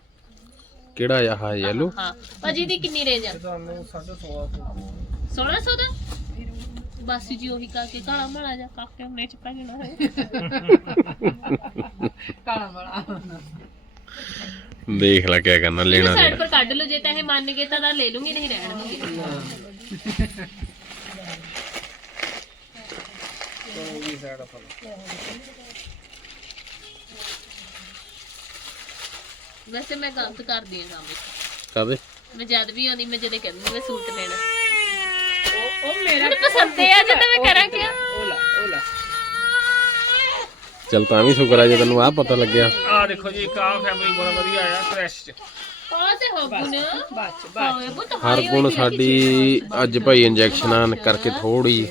ਕਿਹੜਾ ਆ ਹਾਂ ਯੈਲੋ ਹਾਂ ਭਾਜੀ ਦੀ ਕਿੰਨੀ ਰੇਂਜ ਆ? ਤੁਹਾਨੂੰ 1650 1600 ਦਾ? ਬਸ ਜੀ ਉਹੀ ਕਾ ਕੇ ਕਾਲਾ ਮਾਲਾ ਜਾ ਕਾਕੇ ਉਹਨੇ ਚ ਪੈ ਜਾਣਾ। ਹੈ ਕਾਲਾ ਵਾਲਾ ਦੇਖ ਲੈ ਕਿਆ ਕਰਨਾ ਲੈਣਾ ਸਾਈਡ ਪਰ ਕੱਢ ਲਓ ਜੇ ਤਾਂ ਇਹ ਮੰਨ ਗਏ ਤਾਂ ਲੈ ਲੂੰਗੀ ਨਹੀਂ ਰਹਿਣ ਦੂੰਗੀ ਵੀ ਸਾਈਡ ਆਪਾਂ ਵੈਸੇ ਮੈਂ ਗਲਤ ਕਰਦੀ ਹਾਂ ਕੰਮ ਕਾਦੇ ਮੈਂ ਜਦ ਵੀ ਆਉਂਦੀ ਮੈਂ ਜਦੇ ਕਹਿੰਦੀ ਮੈਂ ਸੂਟ ਲੈਣਾ। ਉਹ ਉਹ ਮੇਰਾ ਮੈਨੂੰ ਪਸੰਦ ਆ ਜਦੋਂ ਮੈਂ ਕਰਾਂ ਕਿਆ? ਚਲ ਤਾਂ ਵੀ ਸ਼ੁਕਰ ਆ ਜੇ ਤੈਨੂੰ ਆ ਪਤਾ ਲੱਗਿਆ। ਆ ਦੇਖੋ ਜੀ ਕਾ ਫੈਬਰਿਕ ਬੜਾ ਵਧੀਆ ਆਇਆ ਫਰੈਸ਼ ਚ। ਕੌਣ ਤੇ ਹੋ ਗੁਣ ਬਾਚ ਹਾਏ ਉਹ ਤਾਂ ਹਰ ਗੁਣ ਸਾਡੀ ਅੱਜ ਭਾਈ ਇੰਜੈਕਸ਼ਨਾਂ ਕਰਕੇ ਥੋੜੀ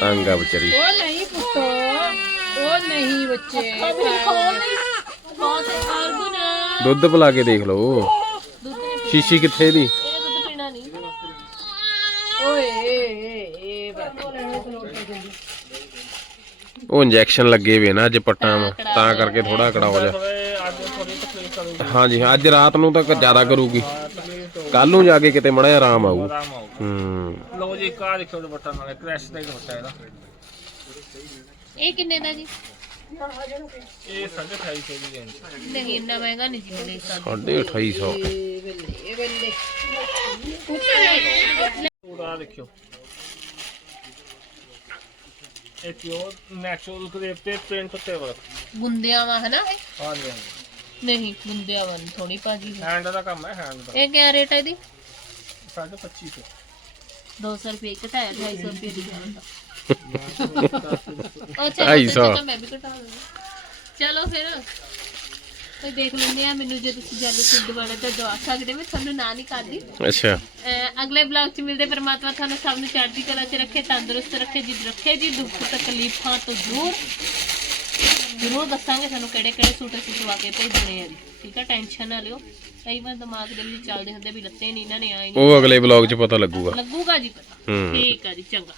ਤੰਗ ਆ ਵਿਚਾਰੀ। ਉਹ ਨਹੀਂ ਪੁੱਤੋ ਉਹ ਨਹੀਂ ਬੱਚੇ। ਨਹੀਂ ਦੁੱਧ ਪਿਲਾ ਕੇ ਦੇਖ ਲਓ। ਦੁੱਧ ਨਹੀਂ ਸ਼ੀਸ਼ੀ ਕਿੱਥੇ ਦੀ? ਇਹ ਦੁੱਧ ਪੀਣਾ ਨਹੀਂ। ਓਏ ਏ ਏ ਬਾਚ ਉਹ ਇੰਜੈਕਸ਼ਨ ਲੱਗੇ ਵੇ ਨਾ ਅੱਜ ਪੱਟਾਂ ਵਾਂ, ਤਾਂ ਕਰਕੇ ਥੋੜਾ ਕੜਾ ਹੋ ਜਾ। ਥੋੜੇ ਅੱਜ ਥੋੜੀ ਤਕਲੀਫ ਕਰੂਗੀ ਹਾਂਜੀ ਅੱਜ ਰਾਤ ਨੂੰ ਤਾਂ ਜ਼ਿਆਦਾ ਕਰੂਗੀ। ਤਕਲੀਫ ਤੋਂ ਕੱਲ ਨੂੰ ਜਾ ਕੇ ਕਿਤੇ ਮੜਾ ਆਰਾਮ ਆਊ। ਆਰਾਮ ਆਊਗਾ ਹੂੰ ਲੋ ਜੀ ਕਾ ਦੇਖੋ ਦੁਪੱਟਾ ਨਾਲੇ ਕ੍ਰੈਸ਼ ਦਾ ਹੀ ਦੁਪੱਟਾ ਇਹਦਾ। ਇਹ ਕਿੰਨੇ ਦਾ ਜੀ? ਇਹ 250 ਦੀ ਰੇਂਜ ਨਹੀਂ ਇੰਨਾ ਮਹਿੰਗਾ ਨਹੀਂ ਜੀ ਲੈ ਸਕਦਾ 2850 ਏ ਬੱਲੇ ਏ ਬੱਲੇ ਸੂਟ ਆ ਦੇਖਿਓ। ਇਹ ਪਿਓਰ ਨੈਚੁਰਲ ਕਰੇਪ ਤੇ ਪ੍ਰਿੰਟ ਤੇ ਵਰਕ ਗੁੰਦਿਆਂ ਵਾ ਹਨਾ? ਇਹ? ਹਾਂਜੀ ਹਾਂਜੀ। ਨਹੀਂ ਗੁੰਦਿਆਂ ਵਾ ਥੋੜੀ ਭਾਜੀ। ਹੈਂਡ ਦਾ ਕੰਮ ਹੈ ਹੈਂਡ ਦਾ। ਇਹ ਕਿਆ ਰੇਟ ਹੈ ਇਹਦੀ? 25 ਤੇ 200 ਰੁਪਏ ਘਟਾਇਆ 250 ਰੁਪਏ ਦੀ। ਗੱਲ ਅੱਛਾ ਢਾਈ ਸੌ। ਤਾਂ ਮੈਂ ਵੀ ਘਟਾ ਦਿੰਦੀ ਚਲੋ ਫਿਰ। ਤੇ ਦੇਖ ਲੈਂਦੇ ਆ ਮੈਨੂੰ ਜੇ ਤੁਸੀਂ ਜਦ ਸੁੱਧ ਬਣੇ ਤਾਂ ਦਵਾ ਸਕਦੇ ਮੈਂ ਤੁਹਾਨੂੰ ਨਾ ਨਹੀਂ ਕਰਦੀ। ਅੱਛਾ। ਅਹ ਅਗਲੇ ਬਲੌਗ 'ਚ ਮਿਲਦੇ ਪਰਮਾਤਮਾ ਤੁਹਾਨੂੰ ਸਭ ਨੂੰ ਚੜ੍ਹਦੀ ਕਲਾ 'ਚ ਰੱਖੇ ਤੰਦਰੁਸਤ ਰੱਖੇ ਜਿੱਦ ਰੱਖੇ ਜੀ ਦੁੱਖ ਤਕਲੀਫਾਂ ਤੋਂ ਦੂਰ। ਜ਼ਰੂਰ ਦੱਸਾਂਗੇ ਤੁਹਾਨੂੰ ਕਿਹੜੇ ਕਿਹੜੇ ਸੂਟ ਅਸੀਂ ਸਵਾ ਕੇ ਭੇਜਣੇ ਆ। ਜੀ ਠੀਕ ਆ ਟੈਨਸ਼ਨ ਨਾ ਲਿਓ। ਕਈ ਵਾਰ ਦਿਮਾਗ ਦੇ ਵਿੱਚ ਚੱਲਦੇ ਹੁੰਦੇ ਵੀ ਲੱਤੇ ਨਹੀਂ ਇਹਨਾਂ ਨੇ ਆਏ ਉਹ ਅਗਲੇ ਬਲੌਗ 'ਚ ਪਤਾ ਲੱਗੂਗਾ। ਲੱਗੂਗਾ ਜੀ ਪਤਾ। ਹੂੰ। ਠੀਕ ਆ ਜੀ ਚੰਗਾ।